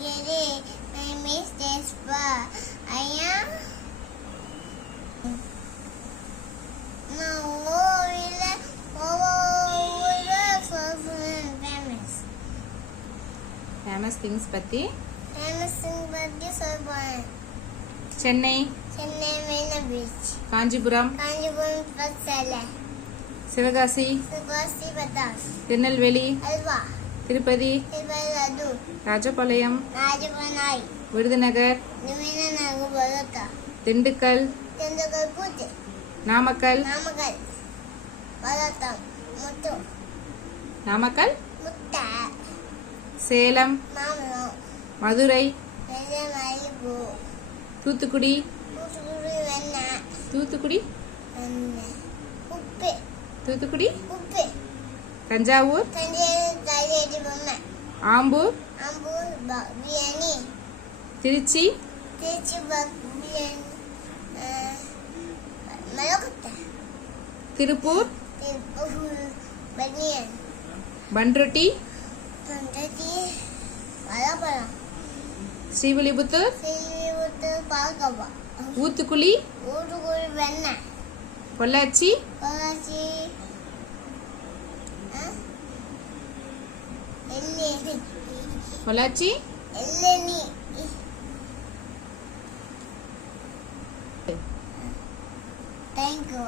Giri. My name is Despa. I am famous things பத்தி சொல்றேன். Chennai Marina beach, Kanchipuram பச்சலை, Sivakasi பட்டாஸ், திருநெல்வேலி அல்வா, திருப்பதி லட்டு, ராஜபாளையம் ராஜபானாய், விருதுநகர் பரோட்டா, திண்டுக்கல் பூத்து, நாமக்கல் பரோட்டா, நாமக்கல் முட்டை, சேலம் மாம்பழம், மதுரை மல்லிகைப்பூ, தூத்துக்குடி வெண்ணெய், தூத்துக்குடி உப்பு, தூத்துக்குடி உப்பு, தஞ்சாவூர் தயிர் பொம்மை, ஆம்பூர் பிரியாணி, திருச்சி பிரியாணி, மலக்கொட்டை, திருப்பூர் பனியன், பன்ருட்டி பழப்பழம், ஸ்ரீவில்லிபுத்தூர் பால்கோவா, ஊத்துக்குளி வெண்ணெய், பொள்ளாச்சி பொள்ளாச்சி எள்ளெண்ணி. Thank you.